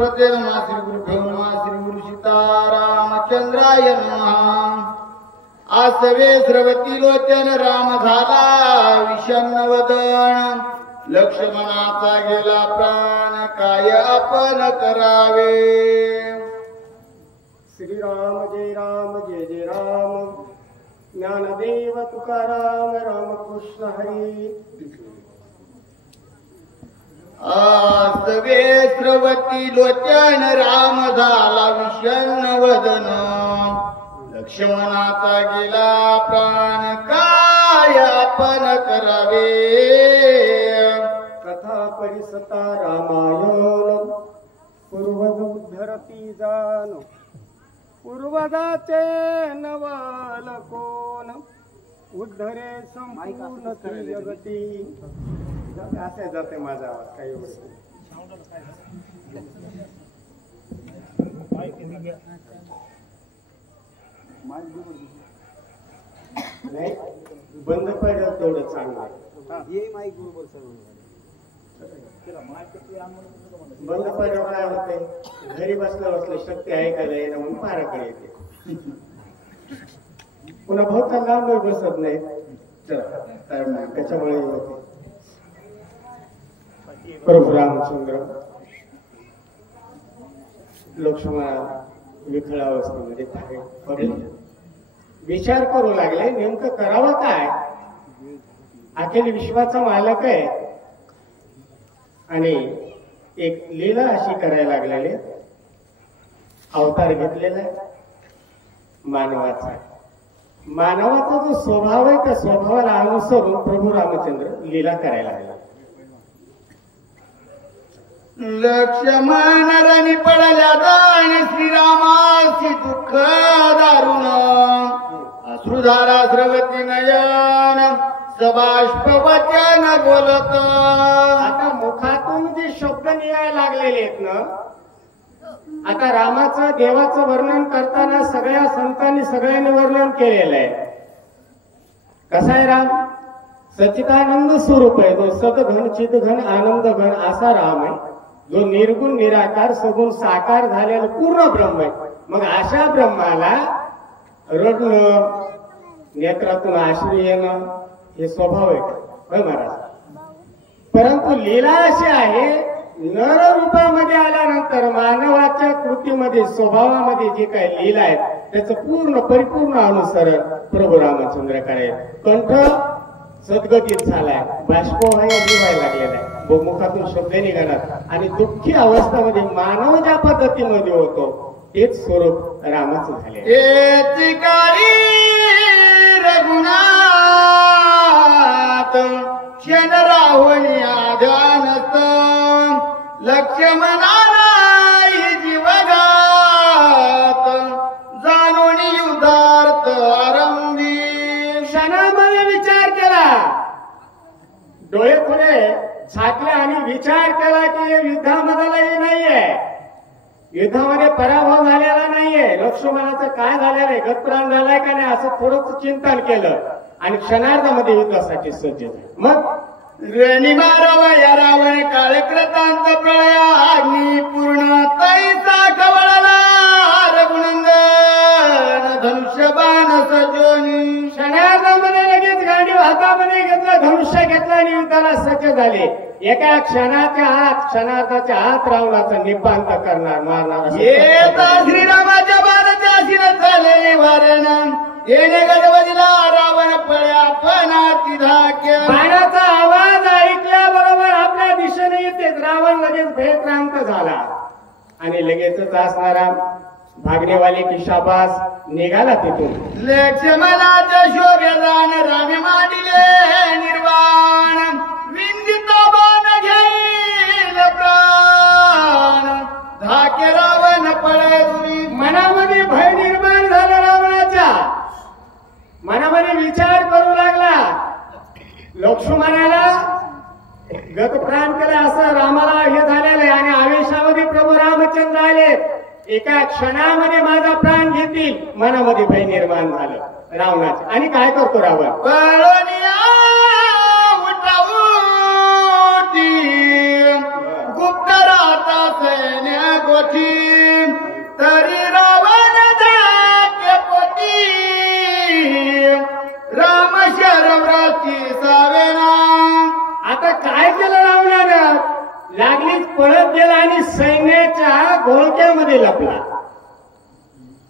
सरस्वती नमः श्री गुरुभ्यो नमः श्री गुरु सीतारामचंद्राय नमः। आसवे स्रवती लोचन राम झाला विषण्ण वदन लक्ष्मणाचा गेला प्राण काय आपण करावे। श्रीराम जय जय राम ज्ञानदेव तुकाराम रामकृष्ण हरी। आसवे स्रवती लोचन राम झाला विषण्ण वदन लक्ष्मणाचा गेला प्राण काय आपण करावे। कथा परिसता रामायण पूर्वज उद्धरती जान पूर्वजाचे नवल कोण उद्धरे संपूर्ण जगती। असे जाते माझा आवाज काही नाही बंद पडलं तेवढं चांगलं बंद पडलं काय होते घरी बसल्या बसल्या शक्ती ऐकायला येणं म्हणून पाराकडे येते पुन्हा बहुता लांब बसत नाही त्याच्यामुळे होते। प्रभू रामचंद्र लक्ष्मण विखळ अवस्थेमध्ये पडले विचार करू लागले नेमकं करावं काय। अखिल विश्वाचा मालक आहे आणि एक लीला अशी करायला लागलेले अवतार घेतलेला मानवाचा जो स्वभाव आहे त्या स्वभावाला अनुसरून प्रभू रामचंद्र लीला करायला लागला। लक्ष्मण रणी पडल्या दान श्रीरामासी दुःख दारुण अश्रुधारा स्रवती नयन सबाष्प वचन बोलत। आता मुखातून जे शब्द निघायला लागलेले आहेत ना आता रामाचं देवाचं वर्णन करताना सगळ्या संतांनी सगळ्यांनी वर्णन केलेलं आहे। कसा आहे राम सच्चिदानंद स्वरूप आहे तो सतघन चितघन आनंद घन असा राम आहे जो निर्गुण निराकार सगुण साकार झालेला पूर्ण ब्रह्म आहे। मग अशा ब्रह्माला रडणं नेत्रातून अश्रू येणं हे स्वभाव आहे होय महाराज। परंतु लीला अशी आहे नर रूपामध्ये आल्यानंतर मानवाच्या कृतीमध्ये स्वभावामध्ये जे काही लीला आहेत त्याचं पूर्ण परिपूर्ण अनुसरण प्रभू रामचंद्र करेल। कंठ सद्गतीत झालाय बाष्पवायू व्हायला लागलेला आहे मुखातून शब्द निघणार आणि दुःखी अवस्थेमध्ये मानव ज्या पद्धतीमध्ये होतो तेच स्वरूप रामाचं झाले। रघुनाथ क्षण राहुणी आध्यानत लक्ष्मणाला जीवघात जाणून युद्धार्थ आरंभी। क्षणामध्ये विचार केला डोळे खुले झाकले आणि विचार केला की युद्धामध्ये नाहीये युद्धामध्ये पराभव झालेला नाहीये लक्ष्मणाचं काय झालेलं आहे गतप्राण झालाय का नाही असं थोडंसं चिंतन केलं आणि क्षणार्धामध्ये युद्धासाठी सज्ज झाले। मग रणी मारव या रावण काळकृतांत प्रळयाग्नी पूर्ण तैसा खवळला रघुनंदन धनुष्यबाण सजोनी। क्षणार्धामध्ये लगेच गांडीव हातामध्ये घेतलं धनुष्य घेतलं आणि युद्धाला सज्ज झाले। एका क्षणार्धाच्या हात रावणाचा निपांत करणार मारणार श्रीरामाच्या बाणाच्या शिरत झाले वारण येणे गणपतीला रावण पळ्या पणाती धाक्य। बाणाचा आवाज ऐकल्याबरोबर आपल्या दिशेने येते रावण लगेच भयक्रांत झाला आणि लगेचच असणारा भागणेवाले की शाबास निघाला तिथून। लक्ष्मणाच्या शोभेदान रामे मांडिले निर्वाण विंदिता बाण घेईल प्राण धाके रावण पळे रुरी। मनामध्ये भय निर्माण झाला रावणाच्या मनामध्ये विचार करू लागला लक्ष्मणाला गत प्राण केला असं रामाला हे झालेलं आहे आणि आवेशामध्ये प्रभू रामचंद्र आले एका क्षणामध्ये माझा प्राण घेतील मनामध्ये भय निर्माण झालं रावणाचे। आणि काय करतो रावण गुप्त राहता सैन्य सैन्यामध्ये लपला.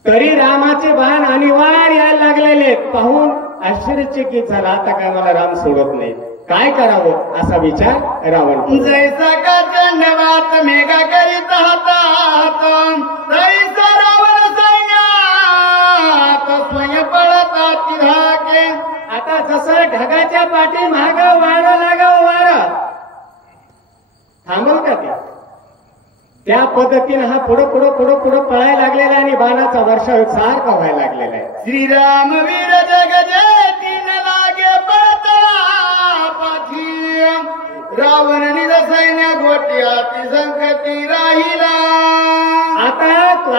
तरी रामाचे बाण अनिवार्य यायला लागलेले पाहून आश्चर्यचकित झाला. आता काय मला राम सोडत नाही, काय करावं असा विचार रावण केला. जैसा का दंडवात मेघा करीत हातात तैसा रावण सैन्यात स्वयं पळतात धाके. आता जसं ढगाच्या पाठी महाग वारं लागाव वारं थांबल का त्या पद्धतीने हा पुढं पुढं पुढं पुढं पळायला लागलेला आणि बाणाचा वर्षाव सारखा व्हायला लागलेला आहे. श्रीराम वीर जगजेती न लागे पळतळा पाठी रावण निज सैन्य गोट्याती संकटी राहिला. आता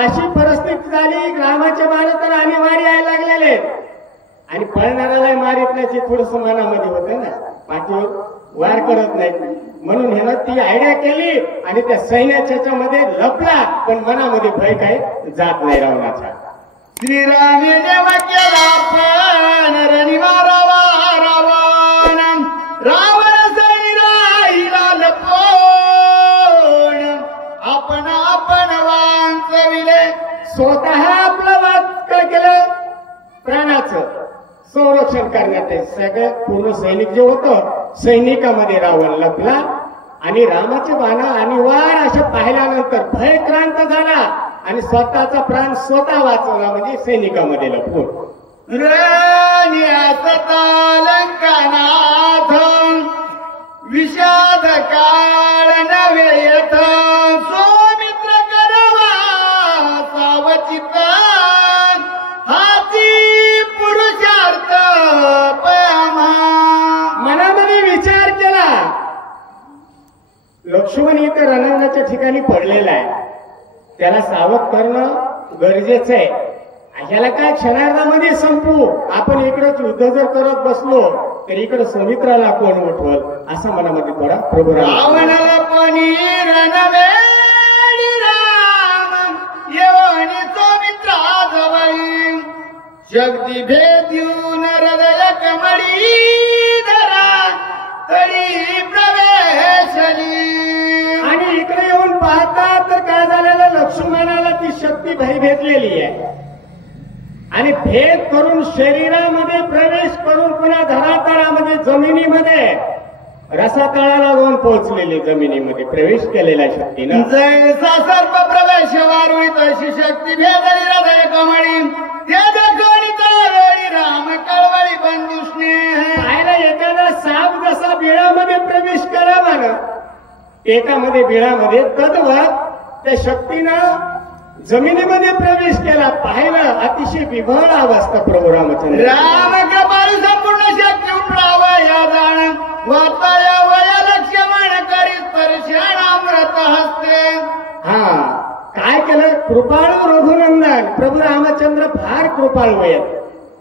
अशी परिस्थिती झाली, रामाचे बाण तर अनिवार्य यायला लागलेले आणि पळणाऱ्याला मारित नाही थोडस मनामध्ये होतं ना, पाठीवर वार करत नाही. म्हणून ह्यानं ती आयडिया केली आणि त्या सैन्याच्या मध्ये लपला, पण मनामध्ये भय काय जात नाही रावणाचा. श्रीरामे देव केला पण रणिवारावा रावण रावण सैन्य राहिला लपून आपण आपण वांचविले. स्वतः आपलं वाक्य केलं प्राणाचं संरक्षण करण्यात. सगळं पूर्ण सैनिक जे होतं सैनिकामध्ये रावण लपला आणि रामाचे बाण अनिवार्य अशा पाहिल्यानंतर भयक्रांत झाला आणि स्वतःचा प्राण स्वतः वाचवला, म्हणजे सैनिकामध्ये लपवून. लंकानाथ विषाद काळ नवे यथ सौमित्र करवा सावचित हाती पुरुषार्थ पयामा. मनामध्ये विचार केला, लक्ष्मण इथे रणांगणाच्या ठिकाणी पडलेला आहे, त्याला सावध करणं गरजेचं आहे. ह्याला काय क्षणार्धामध्ये संपू, आपण इकडंच युद्ध जर करत बसलो तर इकडं सौमित्राला कोण उठवल असा मनामध्ये थोडा प्रभू रावणाला पणी रणवेळी राम येऊन सौमित्रा जवळी शक्ती भेद येऊन हृदय कमळी धरा तरी प्रवेशली. आणि इकडे येऊन पाहतात तर काय झालेलं, लक्ष्मणाला ती शक्ती भय भेटलेली आहे आणि भेद करून शरीरामध्ये प्रवेश करून पुन्हा धरातळामध्ये जमिनीमध्ये रसातळाला जाऊन पोहोचलेली, जमिनीमध्ये प्रवेश केलेल्या शक्तीनं. जैसा सर्प प्रवेश वारुळी तशी शक्ती भेदली हृदय कमळी ते गणित वेळी राम कळवळी बंधुष्णे. पाहायला एखादा साप जसा बिळामध्ये प्रवेश करावा ना, एकामध्ये बिळामध्ये तद्वत त्या शक्तीनं जमिनीमध्ये प्रवेश केला. पाहिलं अतिशय विभळ अवस्था प्रभू रामचंद्र. राम कृपाळू संपूर्ण शक्ती उपडावा या जाण वाचाया वया लक्ष्मण करी स्पर्शाणामृत हस्ते. हा काय केलं, कृपाळू रघुनंदन प्रभू रामचंद्र फार कृपाळू आहेत.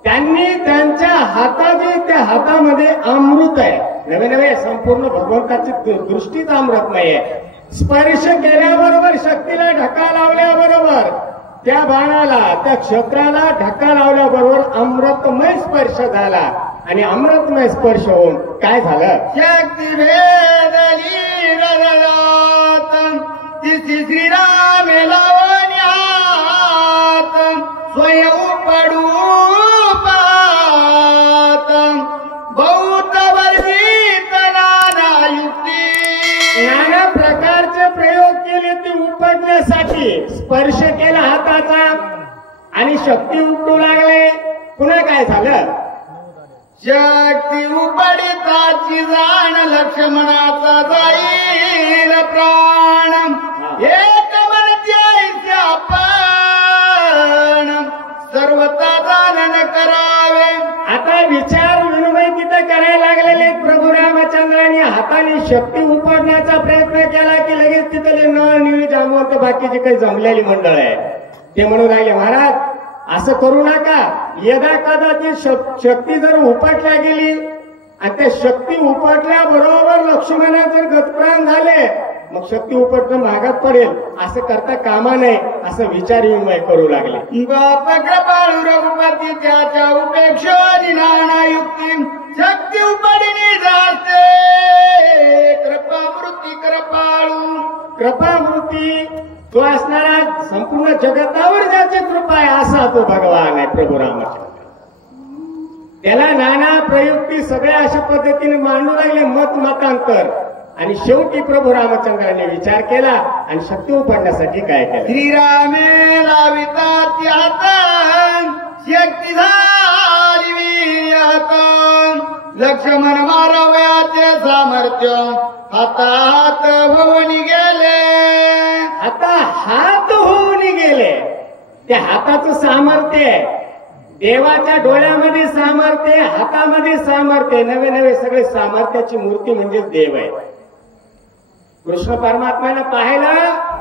त्यांनी त्यांच्या हाताचे त्या हातामध्ये अमृत आहे, नवे नवे संपूर्ण भगवंताची दृष्टीच अमृतमय आहे. स्पर्श केल्याबरोबर शक्तीला ढका लावल्याबरोबर त्या बाणाला त्या क्षेत्राला ढका लावल्याबरोबर अमृतमय स्पर्श झाला आणि अमृतमय स्पर्श होऊन काय झालं, शक्ती भेदली हृदयात तिसी श्रीराम लावण्यात स्वयं पडू पात बहुत वर्जित नाना युक्ती. नाना प्रकारचे प्रयोग केले ते उपटण्यासाठी. स्पर्श केला हाताचा आणि शक्ती उपटू लागले. पुन्हा काय झालं, शक्ती उपडिताची जाण लक्ष्मणाचा जाईल प्राण एक म्हणते आपण सर्वता जाणन करावे. आता विचार विनिमय तिथे करायला लागलेले प्रभू रामचंद्रांनी हाताने शक्ती उपडण्याचा प्रयत्न केला की लगेच तिथले नळ निळी जांबवंत बाकीची काही जमलेली मंडळ आहे ते म्हणू लागले, महाराज असं करू नका. यदा कदाचित शक्ती जर उपटल्या गेली आणि त्या शक्ती उपटल्याबरोबर लक्ष्मणा जर गतप्राण झाले मग शक्ती उपटणं महागात पडेल, असं करता कामा नये असं विचार विनिमय करू लागले. बाप कृपाळू रघुपती त्याच्या उपेक्षोनी नाना युक्ती शक्ती उपडिनी जाते कृपामृती कृपाळू. कृपामूर्ती तो असणारा संपूर्ण तो भगवान आहे प्रभू रामचंद्र. त्याला नाना प्रयुक्ती सगळ्या अशा पद्धतीने मांडू लागले मत मतांतर. आणि शेवटी प्रभू रामचंद्राने विचार केला आणि शक्ती उपडण्यासाठी काय केलं. श्रीरामे लावितात हात शक्ती झाली वीर्यात लक्ष्मण मारव्याचे सामर्थ्य हातात होऊन गेले. आता हात होऊन गेले. त्या हाताचं सामर्थ्य आहे. देवाच्या डोळ्यामध्ये सामर्थ्य, हातामध्ये सामर्थ्य, नवे नवे सगळे सामर्थ्याची मूर्ती म्हणजेच देव आहे. कृष्ण परमात्म्यानं पाहिलं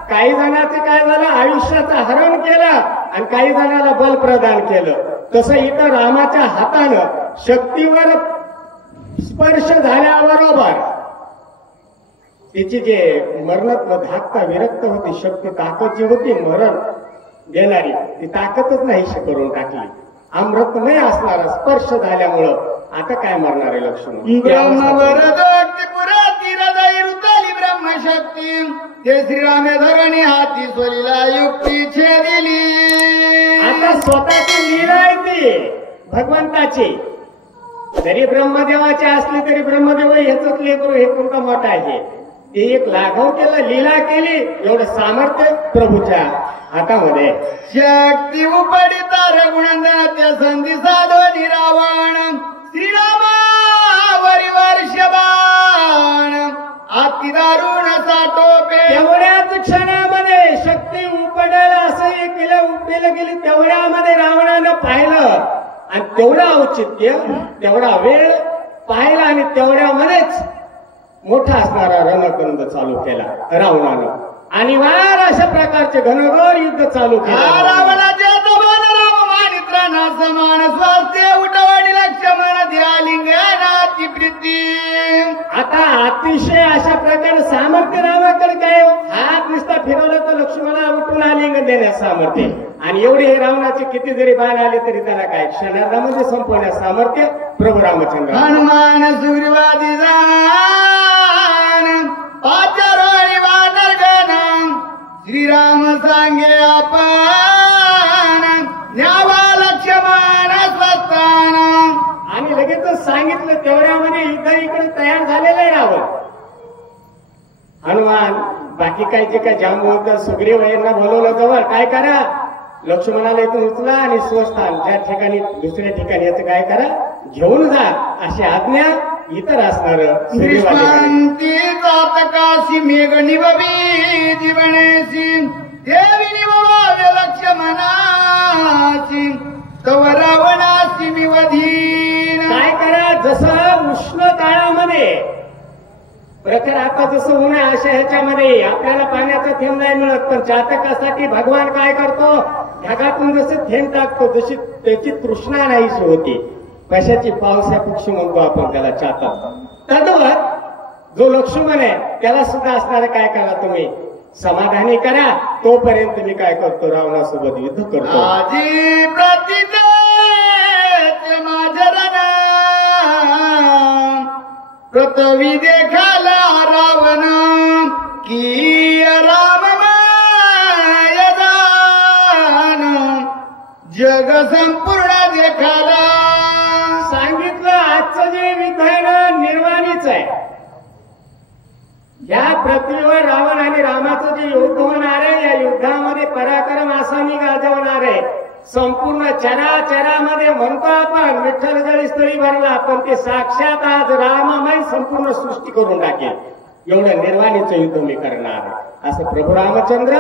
काही जणांचं काय झालं, आयुष्याचं हरण केलं आणि काही जणांना बल प्रदान केलं. तसं इथं रामाच्या हातानं शक्तीवर स्पर्श झाल्याबरोबर तिची जे मरणत्व धाकता विरक्त होती शक्ती, ताकद जी होती मरण देणारी, ती ताकदच नाहीशी करून टाकली. अमृतमय असणारा स्पर्श झाल्यामुळं आता काय मरणार आहे लक्ष्मण. ब्रह्मशक्ती ते श्रीरामे धरणी हाती स्वलीला युक्ती छेदिली. आता स्वतःची लीला आहे ती भगवंताची. जरी ब्रह्मदेवाचे असले तरी ब्रह्मदेव ह्याच लेकरू हे कोणता मोठा आहे. ते एक लाघव केलं, लीला केली. एवढं सामर्थ्य प्रभूच्या हातामध्ये. शक्ती उपडिता रघुनंदनाच्या संधी साधो रावण श्रीरामावरी वर्षबाण अति दारुण साठोपे. तेवढ्याच क्षणामध्ये शक्ती उपडेल असं एक केलं, उपडेल गेली. तेवढ्यामध्ये रावणानं पाहिलं आणि तेवढं औचित्य, तेवढा वेळ पाहिला आणि तेवढ्यामध्येच मोठा असणारा रणकंद चालू केला रावणानं. आणि वार अशा प्रकारचे घनघोर युद्ध चालू केलं. रावणाचे दबान राम मानित्रांना समान स्वास्थ्य उठवाडी लक्ष्मण ध्यालिंगनाची प्रीती. आता अतिशय अशा प्रकारे सामर्थ्य रामाकडे काय, हात नुसता फिरवला तर लक्ष्मणाला उठून आलिंग देण्यास सामर्थ्य. आणि एवढे हे रावणाचे किती जरी बाण आले तरी त्याला काय क्षणार्धामध्ये संपवण्यास सामर्थ्य प्रभू रामचंद्र. हनुमान सुग्रीवादी पाचारोळी वानर गण श्रीराम सांगे आपण न्यावा लक्ष्मण स्वस्तान. आणि लगेचच सांगितलं तेवढ्यामध्ये युद्ध इकडे तयार झालेलं आहे रावण. हनुमान बाकी काय जे काय जांबवंत सुग्रीव यांना बोलवलं जवळ काय करा, लक्ष्मणाला इथून उचला आणि स्वस्थान ज्या ठिकाणी दुसऱ्या ठिकाणी याचं काय करा घेऊन जा अशी आज्ञा इतर असणार. श्रीशांती जातकाशी मेघ निववी जीवनेशी देवी निववाव्य लक्ष्मणाची तव रावणाशी निवधीन. काय करा, जसं उष्ण काळामध्ये प्रखर आता जसं ऊन आहे अशा ह्याच्यामध्ये आपल्याला पाण्याचा थेंब नाही मिळत, पण चातकासाठी भगवान काय करतो, ढगातून जसं थेंब टाकतो तशी त्याची तृष्णा नाहीशी होती. कशाची, पावसा पक्षी म्हणतो आपण त्याला चातक. तद्वत जो लक्ष्मण आहे त्याला सुद्धा असणारं काय करा, तुम्ही समाधानी करा. तोपर्यंत मी काय करतो, रावणासोबत युद्ध करतो. आजी प्रतित माझरणा पृथ्वी देखाला रावण की राममय जान जग संपूर्ण देखाला. सांगितलं आजचं जे युद्ध आहे ना निर्वाणीच आहे. या पृथ्वीवर रावण आणि रामाचं जे युद्ध होणार आहे या युद्धामध्ये पराक्रम असा मी गाजवणार आहे. संपूर्ण चराचरामध्ये म्हणतो आपण विठ्ठल जळी स्थळी भरला, पण ते साक्षात आज राममय संपूर्ण सृष्टी करून टाकेल एवढं निर्वाणीचं युद्ध मी करणार आहे. असं प्रभू रामचंद्र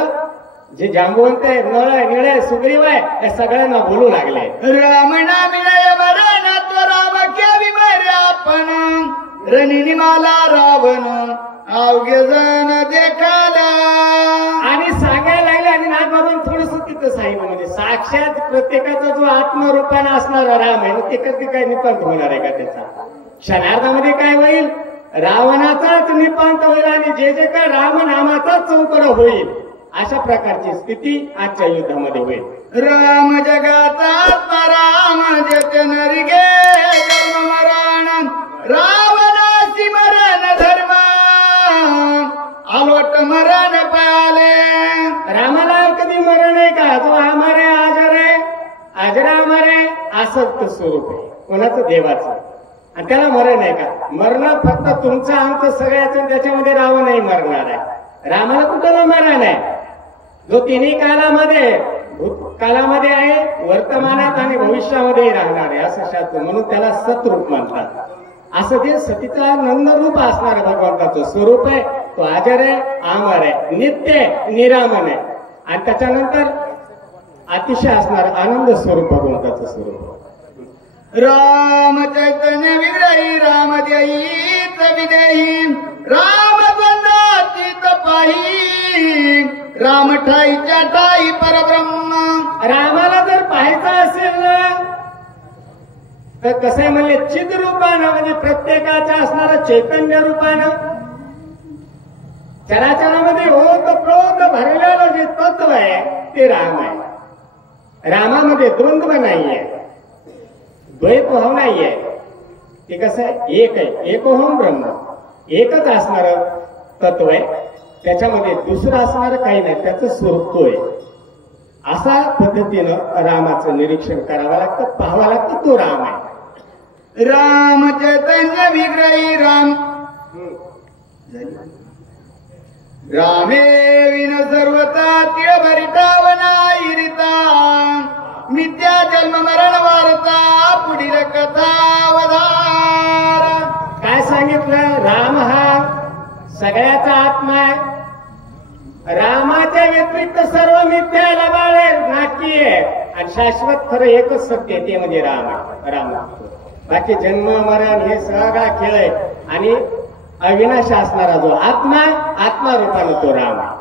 जे जांबवंत आहे, नळ आहे, निळ आहे, सुग्रीव आहे, या सगळ्यांना बोलू लागले. रामना मिळय मरण तो राम क्यावी मरे आपण रणिनी माला रावण अवघे जण देखाला. आणि सांगायला लागले आणि नागबाबांनी थोडस तिथं सांगितलं म्हणजे साक्षात प्रत्येकाचा जो आत्मरूपाने असणारा राम आहे ते कधी काय निपांत होणार आहे का, त्याचा क्षणार्धामध्ये काय होईल, रावणाचाच निपांत होईल आणि जे जे काय रामनामाचाच चौकड होईल. अशा प्रकारची स्थिती आजच्या युद्धामध्ये होईल. राम जगाचा राम जेते नरगे जन्म मरण रावणासी मरण धर्म आलोट मरण पाले. रामाला कधी मरण आहे का, जो आमारे आजार आहे आहे असं स्वरूप आहे कोणाचं देवाचं. आणि त्याला मरण आहे का? मरण फक्त तुमचं आमचं सगळ्याचं, त्याच्यामध्ये रावणही मरणार आहे. रामाला कुठं मरण आहे? जो तिन्ही कालामध्ये भूतकालामध्ये आहे, वर्तमानात आणि भविष्यामध्ये राहणार आहे असं शास्त्र, म्हणून त्याला सतरूप म्हणतात. असं ते सतीचा नंदरूप असणार भगवंताचं स्वरूप आहे. तो अजर आहे, अमर आहे, नित्य आहे, निरामन आहे. आणि त्याच्यानंतर अतिशय असणार आनंद स्वरूप भगवंताचं स्वरूप. राम चैतन्य विग्रही राम दैत विदेही राम द्वंद्वातीत पाही राम ठाईच्या ठाई परब्रह्म. रामाला जर पाहायचं असेल ना तर कसं आहे म्हणले, चिद रूपानं म्हणजे प्रत्येकाच्या असणारं चैतन्य रूपानं चराचरामध्ये ओत प्रोत भरलेलं जे तत्व आहे ते राम आहे. रामामध्ये द्वंद्व नाहीये, द्वैतभाव नाहीये. ते कसं आहे, एक आहे, एकोहम ब्रह्म, एकच असणार तत्व आहे. त्याच्यामध्ये दुसरं असणारं काही नाही, त्याचं स्वरूप तो आहे. असा पद्धतीनं रामाचं निरीक्षण करावं लागतं, पाहावं लागतं. तो राम आहे. राम चैतन्य विग्रही राम रामे विन सर्वता तिळ भरितावनाईरिता मिथ्या जन्म मरण वार्ता पुढील कथावधार. काय सांगितलं? राम हा सगळ्याचा आत्मा आहे. रामाच्या व्यतिरिक्त सर्व मिथ्या लबाळे नाटकी आहे आणि शाश्वत खरं एकच सत्य आहे, ते म्हणजे राम आहे. राम बाकी जन्म मरण हे सगळा खेळ आहे. आणि अविनाशी असणारा जो आत्मा, आत्मा रूपानं तो राम आहे.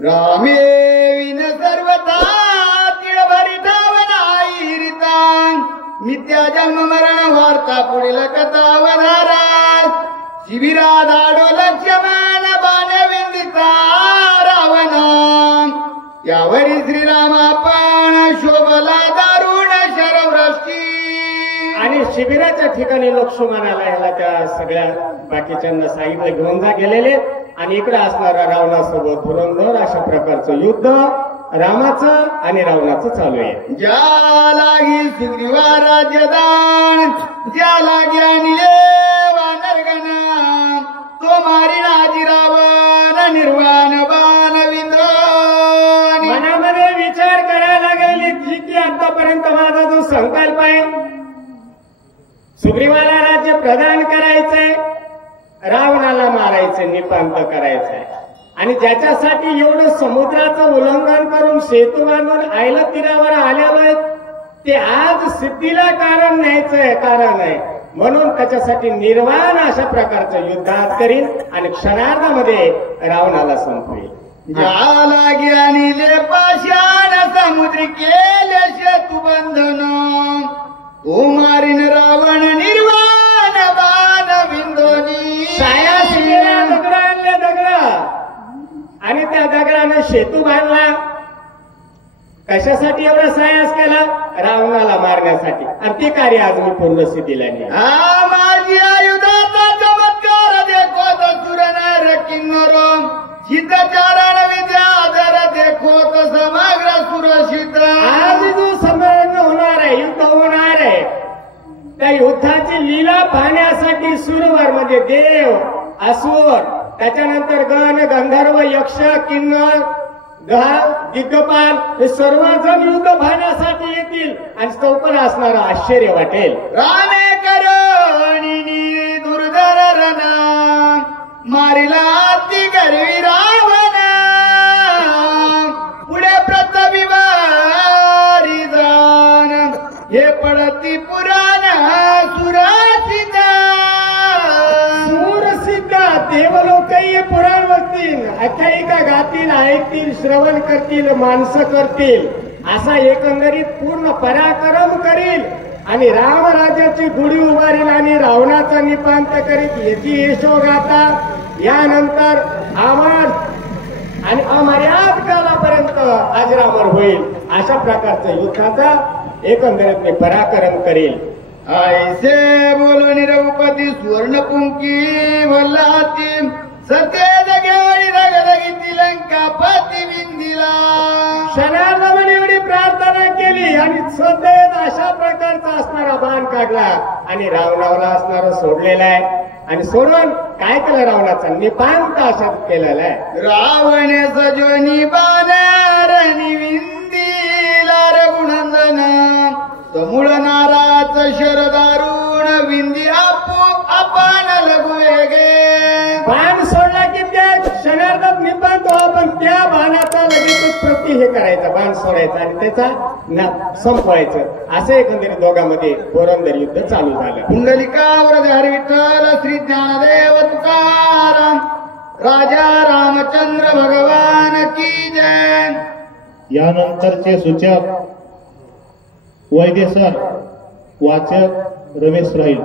रामे विन सर्वथा तिळ भरितावनाईरिता मिथ्या जन्म मरण वार्ता पुढील कथावधारा. शिबिरा धाडो लक्ष्यमान बाण विंदिता रावणा यावरी श्रीराम आपण शोभला दारुण शरवृष्टी. आणि शिबिराच्या ठिकाणी लक्ष्मणाला ह्याला त्या सगळ्या बाकीच्यांना सांगितलं घेऊन जा गेलेले. आणि इकडे असणारा रावणासोबत धुरंधर अशा प्रकारचं युद्ध रामाचं आणि रावणाचं चालू आहे. ज्या लागी सुग्रीवा राज्यदान ज्या लागी आणले वानरगण तो मारी राजी रावण निर्वाण बाण विंदोनी. मनामध्ये विचार करायला लागले की आतापर्यंत माझा जो संकल्प आहे सुग्रीवाला राज्य प्रदान करायचंय, रावणाला मारायचं, निपांत करायचंय. आणि ज्याच्यासाठी एवढं समुद्राचं उल्लंघन करून सेतू बांधून आयला तीरावर आल्यावर ते आज सिद्धीला कारण न्यायचंय, कारण आहे. म्हणून त्याच्यासाठी निर्वाण अशा प्रकारचं युद्धात करीन आणि क्षणार्धामध्ये रावणाला संपवेल. ज्या लागी आणले पाषाण समुद्री केले सेतू बंधन तो मारीन रावण निर्वाण बाण विंदोनी. सायास केला, दगड आणले, दगड आणि त्या दगडानं सेतू बांधला. कशासाठी एवढा सायास केला? रावणाला मारण्यासाठी. आणि ते कार्य आज मी पूर्ण सिद्धीला नेलं. हा माझी आयुधाचा चमत्कार देखो तो सुरनर किन्नर सिद्धचारण विद्याधर देखो तो समग्र सुरक्षित. आज जो संमेलन होणार आहे, युद्ध होणार आहे, त्या युद्धाची लीला पाहण्यासाठी सुरवर म्हणजे देव, असुर, त्याच्यानंतर गण, गंधर्व, यक्ष, किन्नर, दिग्गपाल हे सर्वजण युद्ध पाहण्यासाठी येतील. आणि चौपन असणारं आश्चर्य वाटेल. राणे करणिनी दुर्धर रणा मारिला अति गर्वी रावण पुढे प्रतविवारी जाण हे पडती पुराण सुरसिद्ध. सुरसिद्ध देवलोकही पुराण बघतील, आख्यायिका गातील, ऐकतील, श्रवण करतील, माणसं करतील. असा एकंदरीत पूर्ण पराक्रम करील आणि रामराज्याची गुढी उभारील आणि रावणाचा निपांत करीत याची यशोगाथा यानंतर अमर आणि अमर्याद कालापर्यंत अजरामर होईल. अशा प्रकारचा युद्धाचा एकंदरीत मी पराक्रम करेल. ऐसे बोलून रघुपती सुवर्ण पुंकी वल्लाती सत्य जगेवाडी रगरगी लंका पती विंदिला. क्षणार्धामध्ये एवढी प्रार्थना केली आणि स्वतः अशा प्रकारचा असणारा बाण काढला आणि रावणाला असणारा सोडलेला आहे. आणि सोडून काय केलं रावणाचा निपांत अशा केलेला आहे. रावण सजोनी बाणारणी विंदिला रघुनंदन समूळ नाराच शरदारुण विंदी आपू आपण लघु गे. बाण सोडला की त्या क्षणार्धात निपांत व्हा, पण त्या बाणाचा लगेच प्रति हे करायचा, बाण सोडायचा आणि त्याचा संपवायचं. असं एकंदरीत दोघांमध्ये पुरंदर युद्ध चालू झालं. कुंडलिकावर हरी विठ्ठल श्री ज्ञानदेव तुकाराम राजा रामचंद्र भगवान की जय. यानंतरचे सूचक वैद्यसर, वाचक रमेश राहील.